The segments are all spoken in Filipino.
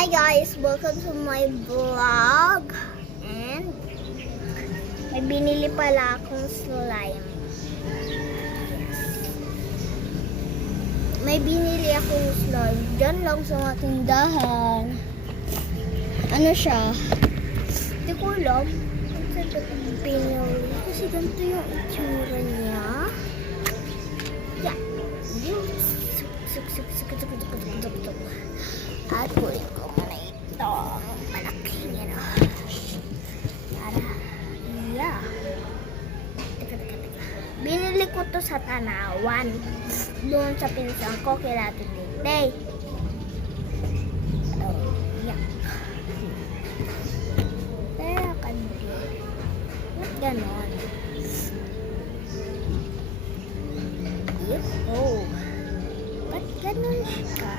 Hi guys, welcome to my vlog. And may binili pala akong slime. May binili akong slime. Diyan lang sa tindahan. Ano siya? Hindi ko alam. Ang saan ko pinili? Kasi ganito yung itsura niya. Yeah. At kunin ko muna ito. Malaki niya na. Para, yeah. Teka. Binili ko to sa Tanawan. Doon sa pinsan ko, kila Titay. Oh, yeah. Pero kandi. Ba't ganon? Oh. Ba't ganon siya?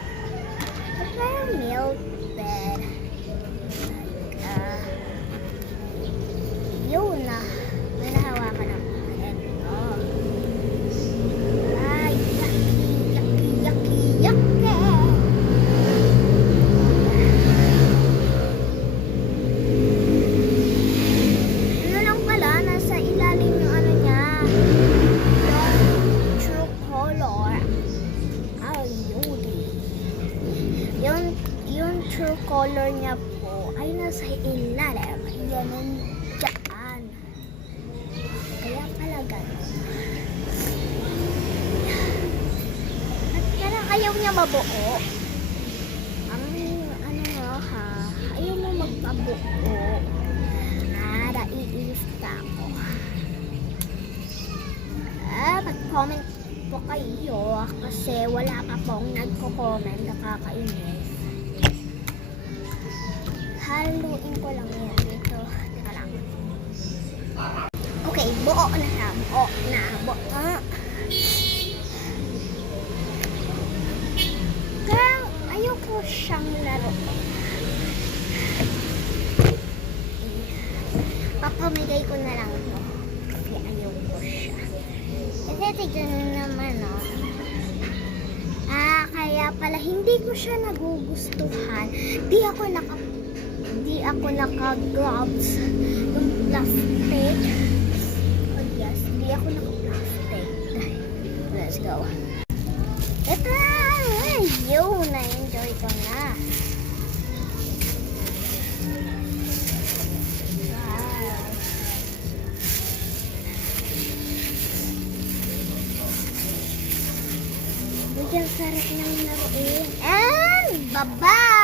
Parang milk bed. Yun na. May nahawakan ako. Ito. Ay, yucky. Ano lang pala, nasa ilalim yung ano niya. Yung true color. Ay, yung true color niya po ay nasa ilalim. Yan dyan. Kaya pala ganun. At parang ayaw niya mabuo. Ang ano nga ha, ayaw mo magpabuo. Naiinis ka ako. Mag-comment po kayo kasi wala pa pong nagko-comment, nakakainis. Haluin ko lang yan dito. Teka lang. Okay, buo na siya. Buo. Kaya ayoko siyang laro. Papamigay ko na lang ito. Kasi ayoko siya. Kasi tignan naman, no? Kaya pala hindi ko siya nagugustuhan. Di ako naka-gloves. Yung plastic. Oh yes, di ako naka-plastic. Let's go. Ito! Yun! Na-enjoy ko na. Wow. Bigyan sarap ng laruin. And bye-bye!